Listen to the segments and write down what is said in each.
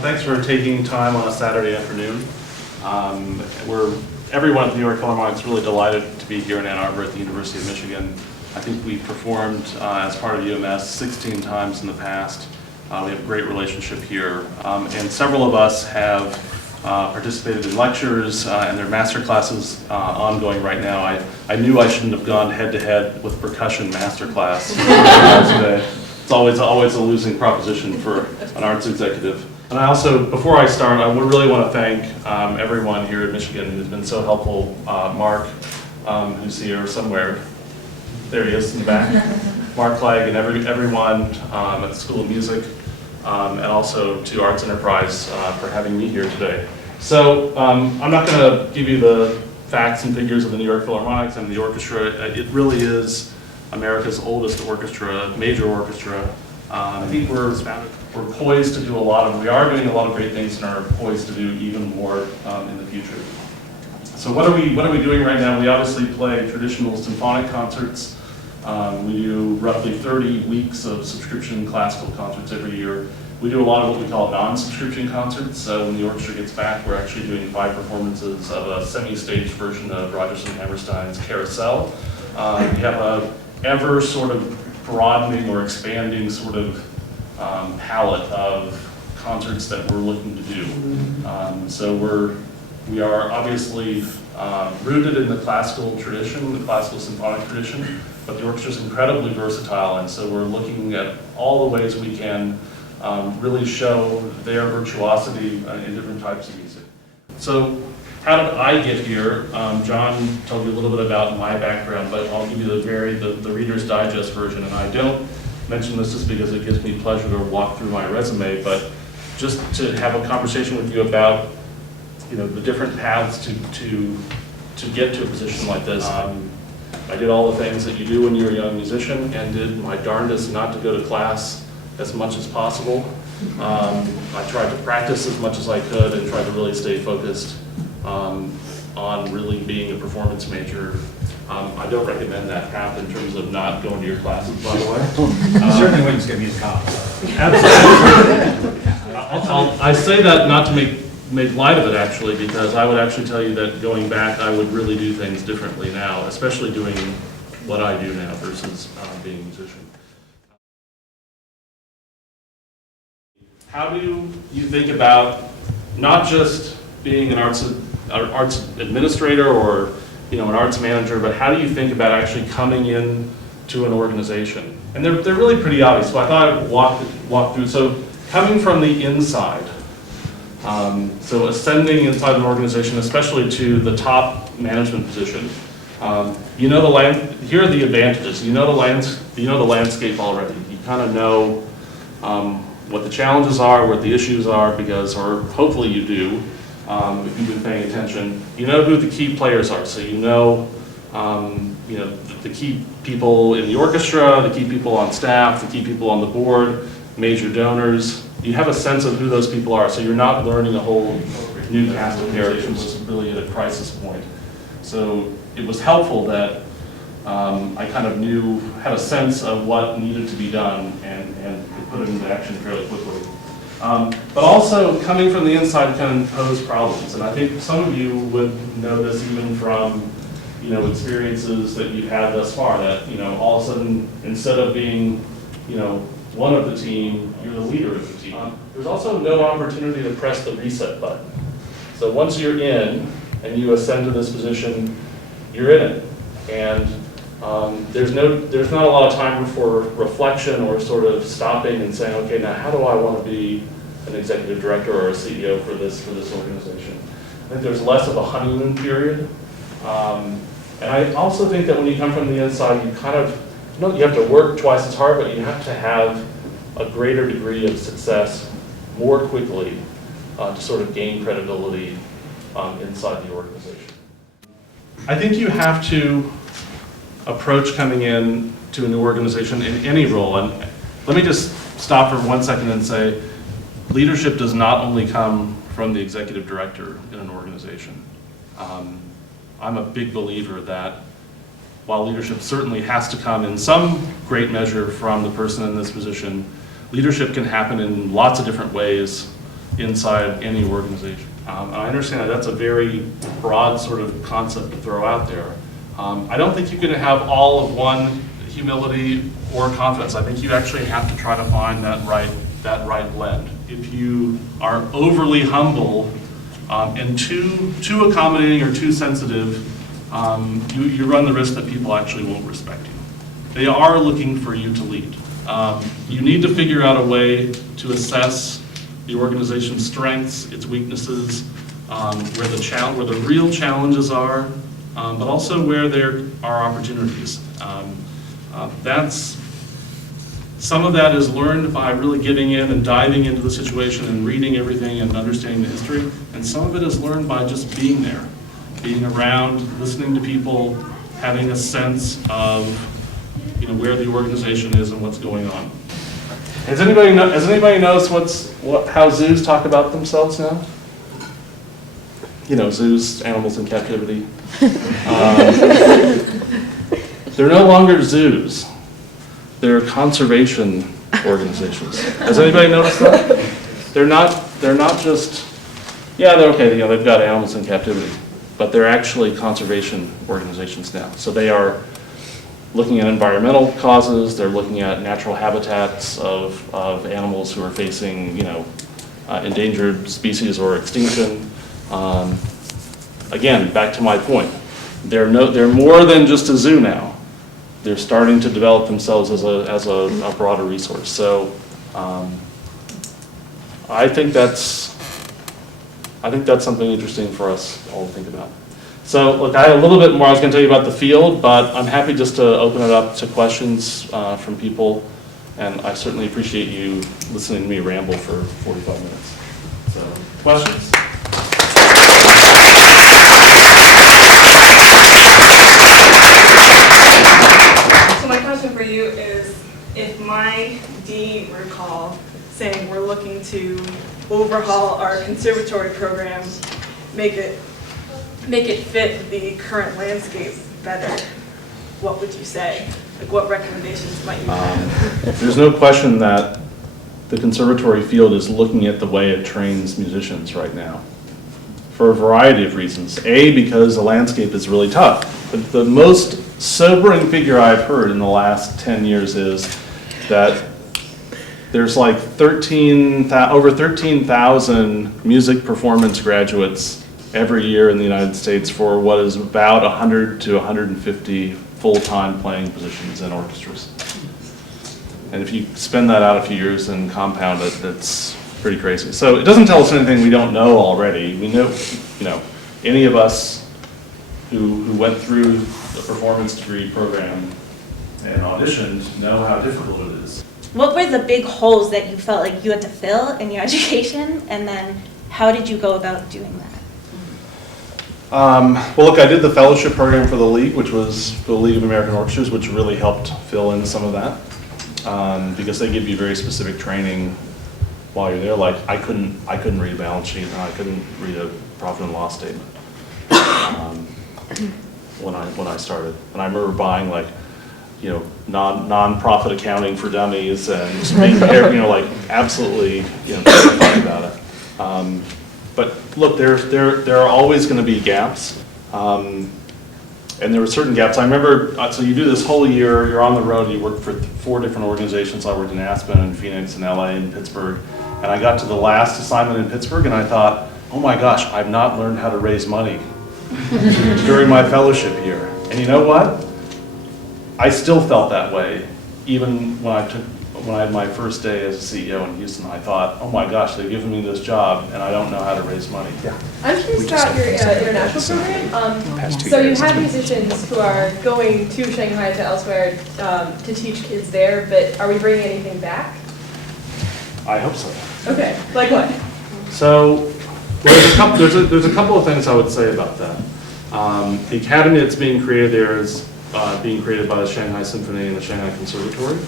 Thanks for taking time on a Saturday afternoon. Everyone at the New York Philharmonic is really delighted to be here in Ann Arbor at the University of Michigan. I think we performed as part of UMS 16 times in the past. We have a great relationship here. And several of us have participated in lectures and there are master classes ongoing right now. I knew I shouldn't have gone head-to-head with percussion master class today. It's always a losing proposition for an arts executive. And I also, before I start, I would really want to thank everyone here at Michigan who's been so helpful. Mark, who's here somewhere. There he is in the back. Mark Clegg and everyone at the School of Music, and also to Arts Enterprise for having me here today. So I'm not going to give you the facts and figures of the New York Philharmonic and the orchestra. It really is America's oldest orchestra, major orchestra. I think we're poised to do we are doing a lot of great things and are poised to do even more in the future. So what are we doing right now? We obviously play traditional symphonic concerts. We do roughly 30 weeks of subscription classical concerts every year. We do a lot of what we call non-subscription concerts. So when the orchestra gets back, we're actually doing 5 performances of a semi-staged version of Rodgers and Hammerstein's Carousel. We have a ever sort of broadening or expanding sort of palette of concerts that we're looking to do. So we are obviously rooted in the classical tradition, the classical symphonic tradition, but the orchestra is incredibly versatile, and so we're looking at all the ways we can really show their virtuosity in different types of music. So how did I get here? John told you a little bit about my background, but I'll give you the Reader's Digest version, and I don't mention this just because it gives me pleasure to walk through my resume, but just to have a conversation with you about the different paths to get to a position like this. I did all the things that you do when you're a young musician and did my darndest not to go to class as much as possible. I tried to practice as much as I could and tried to really stay focused on really being a performance major. I don't recommend that path in terms of not going to your classes, by the way. Certainly wouldn't skip music college. Absolutely. I say that not to make light of it, actually, because I would actually tell you that going back, I would really do things differently now, especially doing what I do now versus being a musician. How do you think about not just being an arts administrator or an arts manager, but how do you think about actually coming in to an organization? And they're really pretty obvious, so I thought I'd walk through. So coming from the inside, so ascending inside an organization, especially to the top management position, here are the advantages. You know the landscape already. You kind of know what the challenges are, what the issues are, or hopefully you do. If you've been paying attention, you know who the key players are. So you know the key people in the orchestra, the key people on staff, the key people on the board, major donors. You have a sense of who those people are, so you're not learning a whole new cast of characters. It was really at a crisis point. So it was helpful that I kind of had a sense of what needed to be done and could put it into action fairly quickly. But also coming from the inside can pose problems, and I think some of you would know this even from experiences that you've had thus far. That all of a sudden, instead of being one of the team, you're the leader of the team. There's also no opportunity to press the reset button. So once you're in and you ascend to this position, you're in it, and there's not a lot of time for reflection or sort of stopping and saying, okay, now how do I want to be an executive director or a CEO for this organization? I think there's less of a honeymoon period, and I also think that when you come from the inside, you have to work twice as hard, but you have to have a greater degree of success more quickly to sort of gain credibility inside the organization. I think you have to approach coming in to a new organization in any role. And let me just stop for 1 second and say, leadership does not only come from the executive director in an organization. I'm a big believer that while leadership certainly has to come in some great measure from the person in this position, leadership can happen in lots of different ways inside any organization. I understand that that's a very broad sort of concept to throw out there. I don't think you can have all of one, humility or confidence. I think you actually have to try to find that right blend. If you are overly humble and too accommodating or too sensitive, you run the risk that people actually won't respect you. They are looking for you to lead. You need to figure out a way to assess the organization's strengths, its weaknesses, where the real challenges are, but also where there are opportunities. Some of that is learned by really getting in and diving into the situation and reading everything and understanding the history, and some of it is learned by just being there, being around, listening to people, having a sense of where the organization is and what's going on. Has anybody noticed how zoos talk about themselves now? Zoos, animals in captivity. They're no longer zoos. They're conservation organizations. Has anybody noticed that? They're not just, yeah, they're okay, they've got animals in captivity, but they're actually conservation organizations now. So they are looking at environmental causes, they're looking at natural habitats of animals who are facing, endangered species or extinction. Again, back to my point, they're more than just a zoo now. They're starting to develop themselves as a broader resource. So I think that's something interesting for us all to think about. So look, I had a little bit more I was going to tell you about the field, but I'm happy just to open it up to questions from people, and I certainly appreciate you listening to me ramble for 45 minutes. So, questions? So my question for you is, if my D recall saying we're looking to overhaul our conservatory program, make it fit the current landscape better, what would you say? Like, what recommendations might you have? There's no question that the conservatory field is looking at the way it trains musicians right now, for a variety of reasons. A, because the landscape is really tough. The most sobering figure I've heard in the last 10 years is that there's like over 13,000 music performance graduates every year in the United States for what is about 100 to 150 full-time playing positions in orchestras. And if you spend that out a few years and compound it, that's pretty crazy. So it doesn't tell us anything we don't know already. We know, any of us who went through the performance degree program and auditioned know how difficult it is. What were the big holes that you felt like you had to fill in your education, and then how did you go about doing that? Well, look, I did the fellowship program for the League, which was the League of American Orchestras, which really helped fill in some of that, because they give you very specific training while you're there. Like, I couldn't read a balance sheet, and I couldn't read a profit and loss statement when I started. And I remember buying non-profit accounting for dummies and just being absolutely terrified about it. But look, there are always going to be gaps, and there were certain gaps. I remember, so you do this whole year, you're on the road, you work for 4 different organizations. I worked in Aspen and Phoenix and LA and Pittsburgh, and I got to the last assignment in Pittsburgh and I thought, oh my gosh, I've not learned how to raise money during my fellowship year. And you know what? I still felt that way, even when I had my first day as a CEO in Houston. I thought, oh my gosh, they've given me this job and I don't know how to raise money. Yeah. I'm curious about your international program. So you have musicians who are going to Shanghai to elsewhere to teach kids there, but are we bringing anything back? I hope so. Okay, like what? So there's a couple of things I would say about that. The academy that's being created there is being created by the Shanghai Symphony and the Shanghai Conservatory.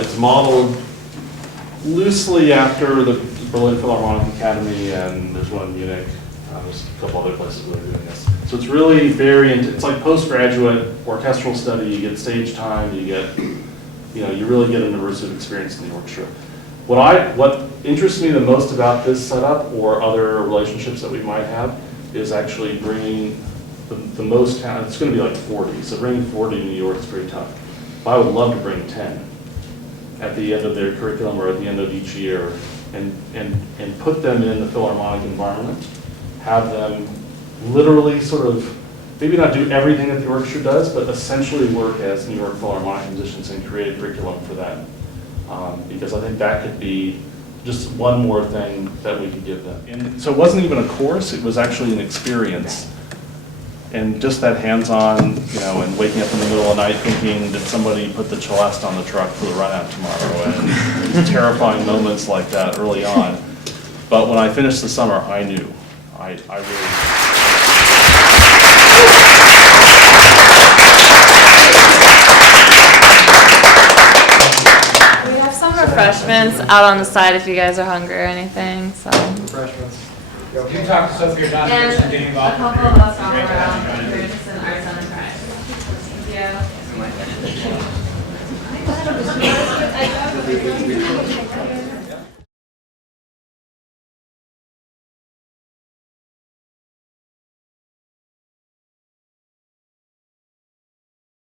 It's modeled loosely after the Berlin Philharmonic Academy, and there's one in Munich. There's a couple other places that are doing this. So it's really it's like postgraduate orchestral study. You get stage time, you really get an immersive experience in the orchestra. What interests me the most about this setup or other relationships that we might have is actually bringing the most talent. It's going to be like 40, so bringing 40 to New York is pretty tough. But I would love to bring 10 at the end of their curriculum or at the end of each year and put them in the Philharmonic environment, have them literally sort of, maybe not do everything that the orchestra does, but essentially work as New York Philharmonic musicians and create a curriculum for them. Because I think that could be just one more thing that we could give them. And so it wasn't even a course, it was actually an experience. And just that hands-on, and waking up in the middle of the night thinking, did somebody put the celeste on the truck for the run-out tomorrow? And terrifying moments like that early on. But when I finished the summer, I knew. I really... We have some refreshments out on the side if you guys are hungry or anything, so. Refreshments. You talk to Sophia about this and getting A involved. couple of us are around, we're just in arts enterprise. Thank you.